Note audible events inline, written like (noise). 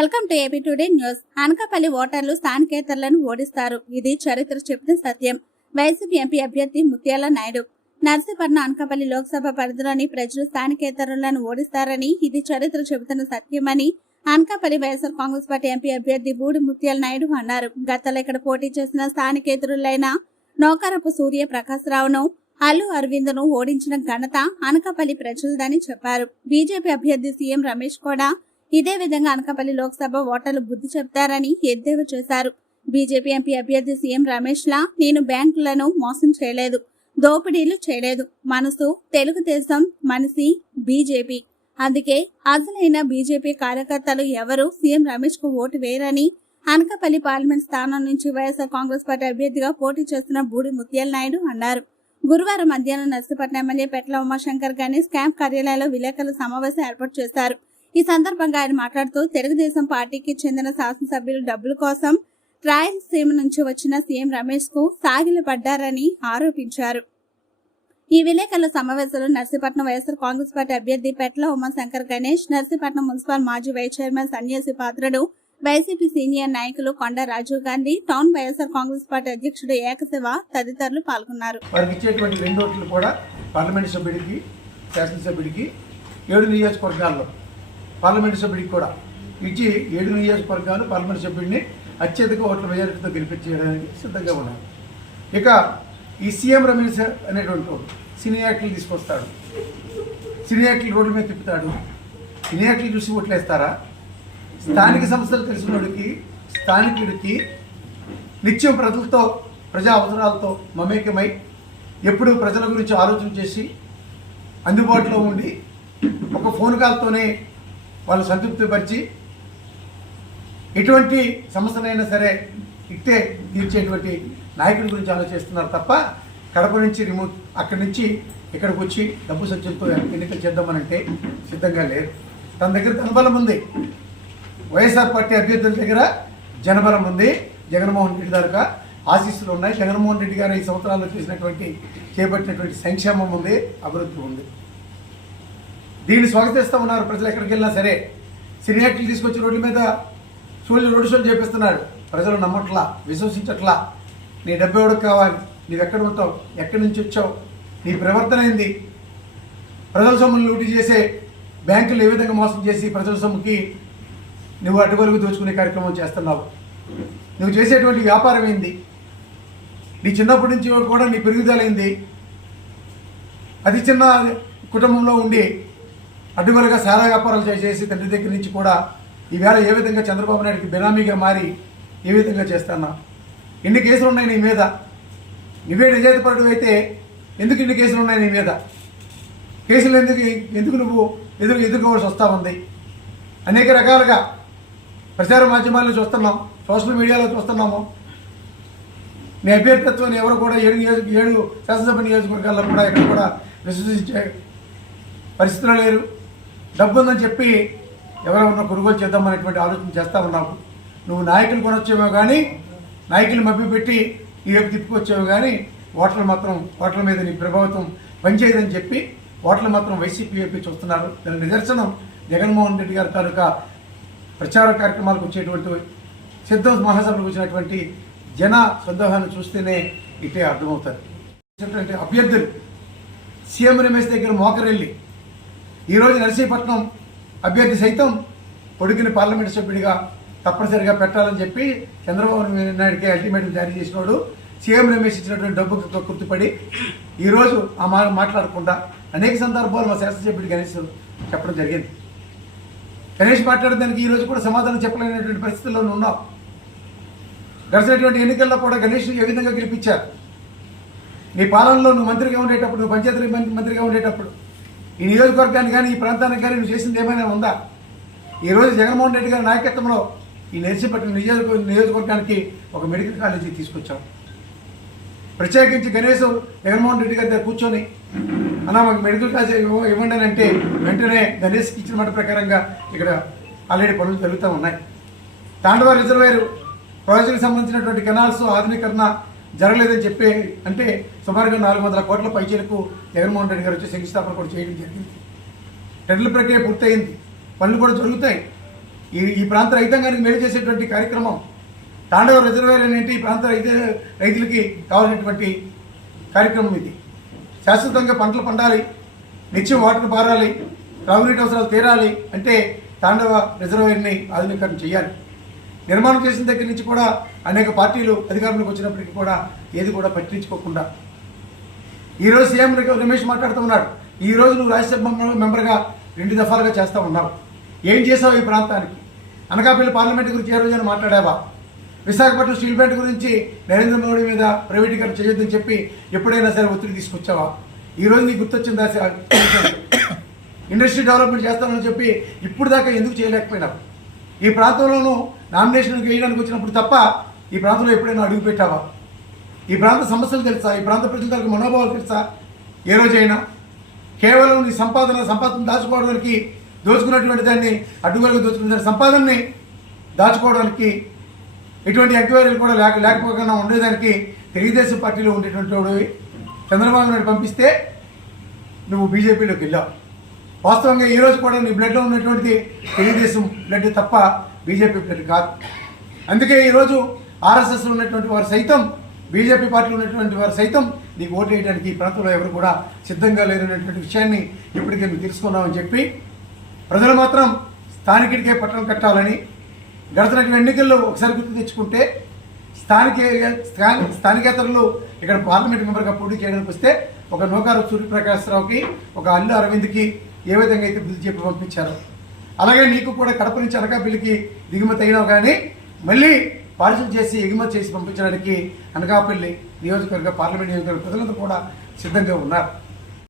Welcome to AP today news. Anakapalli ఓటర్లు స్థానికేతరులను ఓడిస్తారు. ఇది చరిత్ర చెప్పిన సత్యం. వైసీపీ ఎంపీ అభ్యర్థి ముత్యాల నాయుడు. నర్సీపట్నం అనకాపల్లి లోక్సభ పరిధిలోని ప్రజలు స్థానికేతరులను ఓడిస్తారని ఇది చరిత్ర చెబుతున్న సత్యమని Anakapalli YSR Congress party MP అభ్యర్థి బూడి ముత్యాల నాయుడు అన్నారు. గతంలో ఇక్కడ పోటీ చేసిన స్థానికేతరులైన నౌకరపు సూర్య ప్రకాశ్రావును అల్లు అరవింద్ను ఓడించిన ఘనత అనకాపల్లి ప్రజలదని చెప్పారు. బీజేపీ అభ్యర్థి సీఎం రమేష్ కూడా ఇదే విధంగా అనకాపల్లి లోక్సభ ఓటర్లు బుద్ధి చెప్తారని ఎద్దేవా చేశారు. బీజేపీ ఎంపీ అభ్యర్థి సీఎం రమేష్ లా నేను బ్యాంకులను మోసం చేయలేదు దోపిడీలు చేయలేదు. మనసు తెలుగుదేశం మనిషి బీజేపీ. అందుకే అసలైన బీజేపీ కార్యకర్తలు ఎవరు సీఎం రమేష్కు ఓటు వేయరని అనకాపల్లి పార్లమెంట్ స్థానం నుంచి వైఎస్ఆర్ కాంగ్రెస్ పార్టీ అభ్యర్థిగా పోటీ చేస్తున్న బూడి ముత్యాల నాయుడు అన్నారు. గురువారం మధ్యాహ్నం నర్సీపట్నం ఎమ్మెల్యే పెట్ల ఉమాశంకర్ గణేష్ క్యాంప్ కార్యాలయంలో విలేకరుల సమావేశం ఏర్పాటు చేశారు. ఈ సందర్భంగా ఆయన మాట్లాడుతూ తెలుగుదేశం పార్టీకి చెందిన శాసనసభ్యులు డబ్బుల కోసం రాయలసీమ నుంచి వచ్చిన సీఎం రమేష్కు సాగిలపడ్డారని ఆరోపించారు. ఈ విలేకరుల సమావేశంలో నర్సీపట్నం వైఎస్ఆర్ కాంగ్రెస్ పార్టీ అభ్యర్థి పెట్ల ఉమాశంకర్ గణేష్ నర్సీపట్నం మున్సిపల్ మాజీ vice chairman Sanyasi Patrudu YCP senior నాయకులు కొండ రాజీవ్ గాంధీ టౌన్ వైఎస్ఆర్ కాంగ్రెస్ పార్టీ అధ్యక్షుడు ఏకశివ తదితరులు పాల్గొన్నారు. రెండు కూడా పార్లమెంట్ సభ్యుడికి శాసనసభ్యుడికి ఏడు నియోజకవర్గాల్లో. పార్లమెంట్ సభ్యుడికి కూడా ఇచ్చి ఏడు నియోజకవర్గాలు పార్లమెంట్ సభ్యుడిని అత్యధిక ఓట్ల మెజారిటీతో గెలిపించేయడానికి సిద్ధంగా ఉన్నారు. ఇక ఈ సీఎం రమేష్ అనేటువంటి వాడు సినీ తీసుకొస్తాడు. సినియాక్ట్లు రోడ్ల మీద తిప్పుతాడు. సినియాక్ట్లు చూసి ఓట్లేస్తారా? స్థానిక సంస్థలు తెలిసిన వాడికి స్థానికుడికి నిత్యం ప్రజలతో ప్రజా అవసరాలతో మమేకమై ఎప్పుడు ప్రజల గురించి ఆలోచన చేసి అందుబాటులో ఉండి ఒక ఫోన్ కాల్తోనే వాళ్ళు సంతృప్తిపరిచి ఎటువంటి సమస్యనైనా సరే ఇట్టే తీర్చేటువంటి నాయకుడి గురించి ఆలోచిస్తున్నారు తప్ప కడప నుంచి రిమోట్ అక్కడి నుంచి ఇక్కడికి వచ్చి డబ్బు సత్యంతో ఎన్నికలు చేద్దామనంటే సిద్ధంగా లేరు తన దగ్గర ధనబలం ఉంది. వైఎస్ఆర్ పార్టీ అభ్యర్థుల దగ్గర జనబలం ఉంది. జగన్మోహన్ రెడ్డి దగ్గర ఆశీస్సులు ఉన్నాయి. జగన్మోహన్ రెడ్డి గారు ఈ సంవత్సరాల్లో చేసినటువంటి చేపట్టినటువంటి సంక్షేమం ఉంది అభివృద్ధి ఉంది. దీన్ని స్వాగతిస్తూ ఉన్నారు ప్రజలు ఎక్కడికి వెళ్ళినా సరే. సినియాక్టులు తీసుకొచ్చి రోడ్ల మీద షోలు రోడ్డు షోలు చేపిస్తున్నాడు ప్రజలు నమ్మట్లా విశ్వసించట్లా. నీ డబ్బు ఎవడికి కావాలి? నీవెక్కడ ఉంటావు? ఎక్కడి నుంచి వచ్చావు? నీ ప్రవర్తన ఏంది? ప్రజల సొమ్మును లూటీ చేసే బ్యాంకులు ఏ విధంగా మోసం చేసి ప్రజల సొమ్ముకి నువ్వు అడ్డుగొలుగు దోచుకునే కార్యక్రమం చేస్తున్నావు? నువ్వు చేసేటువంటి వ్యాపారం ఏంది? నీ చిన్నప్పటి నుంచి కూడా నీ పెరుగుదల ఏంది? అతి చిన్న కుటుంబంలో ఉండి అడ్డుగొలుగా సారా వ్యాపారాలు చేసేసి తండ్రి దగ్గర నుంచి కూడా ఈవేళ ఏ విధంగా చంద్రబాబు నాయుడికి బినామీగా మారి ఏ విధంగా చేస్తానా? ఎన్ని కేసులు ఉన్నాయి నీ మీద? నువ్వే నిజాయితీపరుడు అయితే ఎందుకు ఇన్ని కేసులు ఉన్నాయి నీ మీద? కేసులు ఎందుకు ఎందుకు నువ్వు ఎదురు ఎదుర్కోవాల్సి వస్తూ ఉంది? అనేక రకాలుగా ప్రచార మాధ్యమాల్లో చూస్తున్నాం సోషల్ మీడియాలో చూస్తున్నాము. నీ అభ్యర్థిత్వాన్ని ఎవరు కూడా ఏడు నియోజక ఏడు శాసనసభ నియోజకవర్గాల్లో కూడా ఎక్కడ కూడా విశ్వసించే పరిస్థితులు లేరు. డబ్బు ఉందని చెప్పి ఎవరెవరినో కొనుగోలు చేద్దామనేటువంటి ఆలోచన చేస్తా ఉన్నావు. నువ్వు నాయకులు కొనొచ్చేవో కానీ నాయకులు మభ్యపెట్టి ఈ వైపు తిప్పుకొచ్చేవో కానీ ఓటర్లు మాత్రం ఓట్ల మీద నీ ప్రభావితం పనిచేయదని చెప్పి ఓటర్లు మాత్రం వైసీపీ వైపు చూస్తున్నారు. దాని నిదర్శనం జగన్మోహన్ రెడ్డి గారి తాలూకా ప్రచార కార్యక్రమాలకు వచ్చేటువంటి సిద్ధం మహాసభలకు వచ్చినటువంటి జన సందోహాన్ని చూస్తేనే ఇటే అర్థమవుతుంది అభ్యర్థులు సీఎం రమేష్ దగ్గర మోకరెళ్ళి ఈరోజు నర్సీపట్నం అభ్యర్థి సైతం పొడిగిన పార్లమెంట్ సభ్యుడిగా తప్పనిసరిగా పెట్టాలని చెప్పి చంద్రబాబు నాయుడికి అల్టిమేటం జారీ చేసినోడు. సీఎం రమేష్ ఇచ్చినటువంటి డబ్బుకు గుర్తుపడి ఈరోజు ఆ మా మాట్లాడకుండా అనేక సందర్భాలు మా శాసనసభ్యుడి గణేష్ చెప్పడం జరిగింది. గణేష్ మాట్లాడడానికి ఈరోజు కూడా సమాధానం చెప్పలేనటువంటి పరిస్థితుల్లో ఉన్నాం ఉన్నావు. గడిచినటువంటి ఎన్నికల్లో కూడా గణేష్ ఏ విధంగా గెలిపించారు? నీ పాలనలో నువ్వు మంత్రిగా ఉండేటప్పుడు నువ్వు పంచాయతీ మంత్రి- మంత్రిగా ఉండేటప్పుడు ఈ నియోజకవర్గానికి కానీ ఈ ప్రాంతానికి కానీ నువ్వు చేసింది ఏమైనా ఉందా? ఈరోజు జగన్మోహన్ రెడ్డి గారి నాయకత్వంలో ఈ నర్సీపట్నం నియోజక నియోజకవర్గానికి ఒక మెడికల్ కాలేజీ తీసుకొచ్చాం. ప్రత్యేకించి గణేష్ జగన్మోహన్ రెడ్డి గారి దగ్గర కూర్చొని అన్న మాకు మెడికల్ కాలేజ్ ఇవ్వండి అని అంటే వెంటనే గణేష్కి ఇచ్చిన మాట ప్రకారంగా ఇక్కడ ఆల్రెడీ పనులు జరుగుతూ ఉన్నాయి. తాండవ రిజర్వేరు ప్రాజెక్టుకు సంబంధించినటువంటి కెనాల్స్ ఆధునీకరణ జరగలేదని చెప్పే అంటే సుమారుగా నాలుగు వందల కోట్ల పైచీలకు జగన్మోహన్ రెడ్డి గారు వచ్చి శంకుస్థాపన కూడా చేయడం జరిగింది. టెండర్ల ప్రక్రియ పూర్తయింది. పనులు కూడా జరుగుతాయి. ఈ ఈ ప్రాంత రైతాంగానికి మేలు చేసేటువంటి కార్యక్రమం తాండవ రిజర్వేర్ అనేది ఈ ప్రాంత రైతు రైతులకి కావాల్సినటువంటి కార్యక్రమం ఇది. శాశ్వతంగా పంటలు పండాలి నిత్యం వాటర్ పారాలి త్రాగునీటి అవసరాలు తీరాలి అంటే తాండవ రిజర్వేర్ని ఆధునీకరణ చేయాలి. నిర్మాణం చేసిన దగ్గర నుంచి కూడా అనేక పార్టీలు అధికారంలోకి వచ్చినప్పటికీ కూడా ఏది కూడా పట్టించుకోకుండా. ఈరోజు సీఎం రమేష్ మాట్లాడుతూ ఉన్నాడు. ఈ రోజు నువ్వు రాజ్యసభ మెంబర్గా రెండు దఫాలుగా చేస్తూ ఉన్నావు. ఏం చేసావు ఈ ప్రాంతానికి? అనకాపల్లి పార్లమెంట్ గురించి ఏ రోజైనా మాట్లాడావా? విశాఖపట్నం స్టీల్ ప్లాంట్ గురించి నరేంద్ర మోడీ మీద ప్రైవేటీకరణ చేయొద్దని చెప్పి ఎప్పుడైనా సరే ఒత్తిడి తీసుకొచ్చావా? ఈ రోజు నీకు గుర్తొచ్చిందా (coughs) ఇండస్ట్రీ డెవలప్మెంట్ చేస్తానని చెప్పి ఇప్పుడు దాకా ఎందుకు చేయలేకపోయినావు? ఈ ప్రాంతంలోనూ నామినేషన్కి వేయడానికి వచ్చినప్పుడు తప్ప ఈ ప్రాంతంలో ఎప్పుడైనా అడుగు పెట్టావా? ఈ ప్రాంత సమస్యలు తెలుసా? ఈ ప్రాంత ప్రజల తరపు మనోభావాలు తెలుసా? ఏ రోజైనా? కేవలం నీ సంపాదన సంపాదన దాచుకోవడానికి దోచుకున్నటువంటి దాన్ని అడ్డుగోలుగా దోచుకున్న దాని సంపాదనని దాచుకోవడానికి ఎటువంటి ఎంక్వైరీలు కూడా లేక లేకపోకుండా ఉండేదానికి తెలుగుదేశం పార్టీలో ఉండేటువంటి వాడు చంద్రబాబు నాయుడు పంపిస్తే నువ్వు బీజేపీలోకి వెళ్ళావు. వాస్తవంగా ఈరోజు కూడా నీ బ్లడ్లో ఉన్నటువంటిది తెలుగుదేశం బ్లడ్ తప్ప బీజేపీ బ్లడ్ కాదు. అందుకే ఈరోజు ఆర్ఎస్ఎస్లో ఉన్నటువంటి వారు సైతం బీజేపీ పార్టీలో ఉన్నటువంటి వారు సైతం నీకు ఓటు వేయడానికి ఈ ప్రాంతంలో ఎవరు కూడా సిద్ధంగా లేరనేటువంటి విషయాన్ని ఇప్పటికే మేము తెలుసుకున్నామని చెప్పి ప్రజలు మాత్రం స్థానికుడికే పట్టణం కట్టాలని గడిచినటువంటి ఎన్నికల్లో ఒకసారి గుర్తు తెచ్చుకుంటే స్థానిక స్థానికేతరులు ఇక్కడ పార్లమెంట్ మెంబర్గా పోటీ చేయడానికి వస్తే ఒక నూకారు సూర్యప్రకాశ్రావుకి ఒక అల్లు అరవింద్కి ఏ విధంగా అయితే బుద్ధి చెప్పి పంపించారో. అలాగే నీకు కూడా కడప నుంచి అనకాపల్లికి దిగుమతి అయినావు కానీ మళ్ళీ పార్సల్ చేసి ఎగుమతి చేసి పంపించడానికి అనకాపల్లి నియోజకవర్గ పార్లమెంట్ నియోజకవర్గ ప్రజలందరూ కూడా సిద్ధంగా ఉన్నారు.